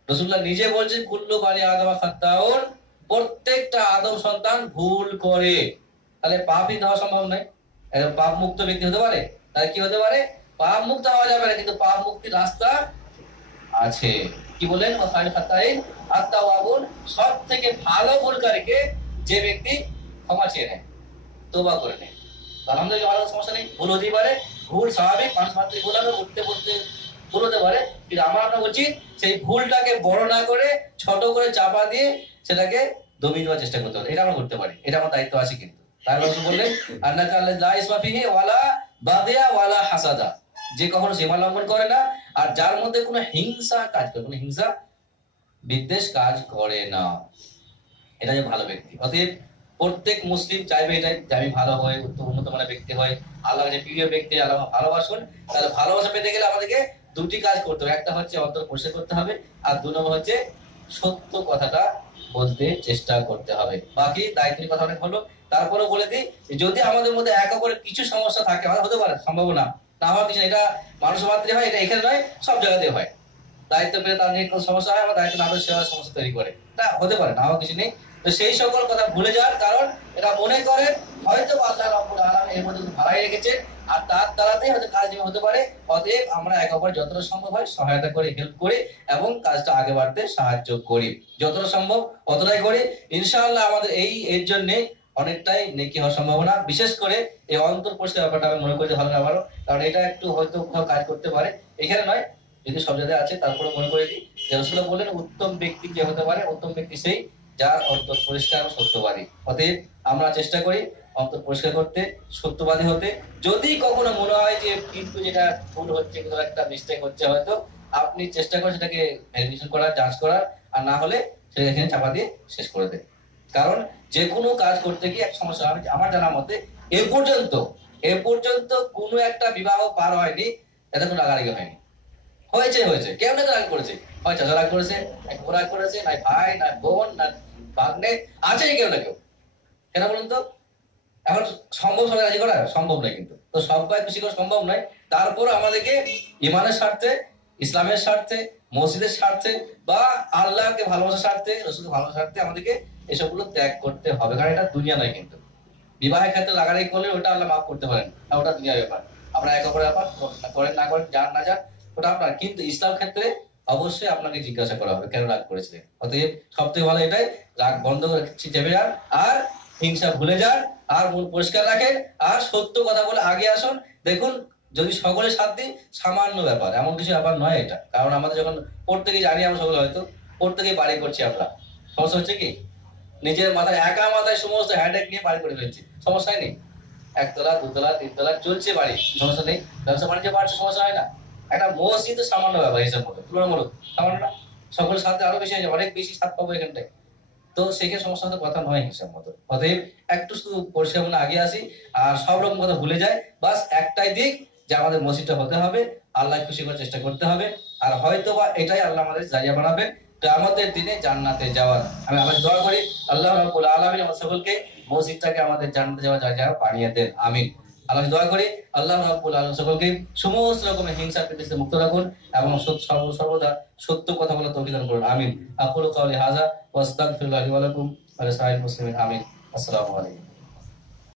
রাসূলুল্লাহ নিজে বলছেন, কুল্লু বানি আদম খাত্তাউন, প্রত্যেকটা আদম সন্তান ভুল করে। তাহলে পাপই হওয়া সম্ভব নয়। পাপ মুক্ত ব্যক্তি হতে পারে? তাহলে কি হতে পারে? পাপ মুক্ত হওয়া যাবে না, কিন্তু পাপ মুক্তির রাস্তা আছে। কি বলেন? সব থেকে ভালো ভুলকারীকে, যে ব্যক্তি ক্ষমা চেয়ে নেয়, তওবা করে নেয়। আলহামদুলিল্লাহ, ভালো, সমস্যা নেই, ভুল হতেই পারে, ভুল স্বাভাবিক, মানুষ মাত্রই ভুল হবে, উঠতে বলতে ভুল হতে পারে, কিন্তু আমার আপনার উচিত সেই ভুলটাকে বড় না করে, ছোট করে চাপা দিয়ে সেটাকে দমিয়ে দেওয়ার চেষ্টা করতে হবে। এটা আমরা করতে পারি, এটা আমার দায়িত্ব আছে। কিন্তু তাই রাসূল বললেন, আন্নাকা লা ইসমা ফিহি ওয়ালা বাগিয়া ওয়ালা হাসাদা, যে কখনো সীমা লঙ্ঘন করে না, আর যার মধ্যে কোনো হিংসা কাজ করে, কোনো হিংসা বিদ্বেষ কাজ করে না, এটা যে ভালো ব্যক্তি। অতএব প্রত্যেক মুসলিম চাইবে এটাই, যে আমি ভালো হয়, উন্নত মানের ব্যক্তি হয়, আল্লাহর যে প্রিয় ব্যক্তি, আল্লাহ ভালোবাসুন। তাহলে ভালোবাসা পেতে গেলে আমাদেরকে দুটি কাজ করতে হবে। একটা হচ্ছে অন্তর পরিষ্কার করতে হবে, আর 2 নম্বর হচ্ছে সত্য কথাটা বলতে চেষ্টা করতে হবে। বাকি দায়িত্বের কথা অনেক হলো। তারপরেও বলে দিই, যদি আমাদের মধ্যে এক অপরের কিছু সমস্যা থাকে, আমাদের হতে পারে, সম্ভাবনা না হওয়ার কিছু, এটা মানুষ মাত্রই হয়, এটা এখানে নয়, সব জায়গাতেই হয়। দায়িত্ব পেলে তার নিয়ে কোনো সমস্যা হয়, আমার দায়িত্ব না পেলে সেভাবে সমস্যা তৈরি করে, এটা হতে পারে, না হওয়ার কিছু নেই। তো সেই সকল কথা ভুলে যাওয়ার কারণ, এটা মনে করেন হয়তো আল্লাহ রাব্বুল আলামিন এর মধ্যে ভাড়াই রেখেছেন, আর তার দ্বারাতেই হয়তো কাজ হতে পারে। অতএব আমরা একে অপরের যতটা সম্ভব হয় সহায়তা করি, হেল্প করি, এবং কাজটা আগে বাড়তে সাহায্য করি, যতটা সম্ভব অতটাই করি। ইনশাআল্লাহ আমাদের এর জন্য অনেকটাই নেকি হওয়ার সম্ভাবনা। বিশেষ করে এই অন্তর পরিষ্কার ব্যাপারটা আমি মনে করি যে ভালো না ভালো, কারণ এটা একটু হয়তো কোথাও কাজ করতে পারে, এখানে নয়, যদি সব জায়গায় আছে, তারপরে মনে করে দিই যে রাসূলুল্লাহ বললেন, উত্তম ব্যক্তি কে হতে পারে? উত্তম ব্যক্তি সেই যার অন্তর পরিষ্কার ও সত্যবাদী। অতএব আমরা চেষ্টা করি অন্তর পরিষ্কার করতে, সত্যবাদী হতে। যদি কখনো মনে হয় যে কিন্তু যেটা ভুল হচ্ছে, কোথাও একটা মিস্টেক হচ্ছে, হয়তো আপনি চেষ্টা করেন সেটাকে ভেরিফিকেশন করার, যাঞ্চ করার, আর না হলে সেটা এখানে চাপা দিয়ে শেষ করে দেন। কারণ যে কোনো কাজ করতে গিয়ে এক সমস্যা, আমি আমার জানা মতে এ পর্যন্ত কোনো একটা বিবাহ পার হয়নি যাতে কোনো রাগারাগি হয়নি। হয়েছে হয়েছে, কেউ না রাগ করেছে, হয় চাচা রাগ করেছে, এক রাগ করেছে, না ভাই, না বোন, না ভাগ্নে, আছে কেউ না কেউ। কেন বলুন তো? এখন সম্ভব সবাই রাজি করা সম্ভব নয়, কিন্তু তো সবাই খুশি করা সম্ভব নয়। তারপর আমাদেরকে ইমানের স্বার্থে, ইসলামের স্বার্থে, মসজিদের স্বার্থে, বা আল্লাহকে ভালোবাসার স্বার্থে, রসুলকে ভালোবাসার স্বার্থে আমাদেরকে এসবগুলো ত্যাগ করতে হবে। কারণ এটা দুনিয়া নয়, কিন্তু বিবাহের ক্ষেত্রে লাগারাগি করলে ওটা আল্লাহ মাফ করতে পারেন না, ওটা দুনিয়ার ব্যাপার। আপনার একে অপরের ব্যাপার, করেন না করেন, যান না যান, ওটা আপনার। কিন্তু ইসলাম ক্ষেত্রে অবশ্যই আপনাকে জিজ্ঞাসা করা হবে কেন রাগ করেছিলেন। অতএব সব থেকে ভালো এটাই, রাগ বন্ধ করে চেপে যান, আর হিংসা ভুলে যান, আর মন পরিষ্কার রাখেন, আর সত্য কথা বলে আগে আসুন। দেখুন, যদি সকলের সাথ দিই, সামান্য ব্যাপার, এমন কিছু ব্যাপার নয় এটা। কারণ আমাদের যখন প্রত্যেকে জানি, আমরা সকলে হয়তো প্রত্যেকেই বাড়ি করছি, আমরা সমস্যা হচ্ছে কি নিজের মাথায়, একা মাথায় সমস্ত হ্যান্ডেক নিয়ে বাড়ি করে ফেলছি, সমস্যাই নেই। একতলা, দুতলা, তিনতলা চলছে বাড়ি, সমস্যা নেই। ব্যবসা বাণিজ্য বাড়ছে, সমস্যা হয় না। একটা মসজিদ সামান্য ব্যাপার হিসাব মতো, তুলনামূলক সামান্য না। সকলের সাথে আরো বেশি আছে, অনেক বেশি স্বাদ পাবো এখানটায়। তো সেখানে সমস্যা হতে কথা নয় হিসাব মতো। অতএব একটু শুধু পরিষ্কার মনে আগে আসি, আর সব রকম কথা ভুলে যায়। বাস একটাই দিক, যে আমাদের মসজিদটা হতে হবে, আল্লাহ খুশি করার চেষ্টা করতে হবে। আর হয়তো বা এটাই আল্লাহ আমাদের জায়গা বানাবেন কিয়ামতের দিনে জান্নাতে যাওয়ার। আমি আল্লাহ দোয়া করি, আল্লাহ রাব্বুল আলামিন আমাদের সকলকে মসজিদটাকে আমাদের জান্নাতে যাওয়ার জায়গা বানিয়ে দেন, আমিন। আল্লাহ দোয়া করি, আল্লাহ রাব্বুল আলামিন সকলকে সমস্ত রকমের হিংসা থেকে মুক্ত রাখুন, এবং সর্বদা সত্য কথা বলার তৌফিক দান করুন, আমিন। আকুলু কাওলি হাযা ওয়া আস্তাগফিরুল্লাহ লি ওয়া লাকুম ওয়া লিসাইরিল মুসলিমিন, আমিন। আসসালামু আলাইকুম।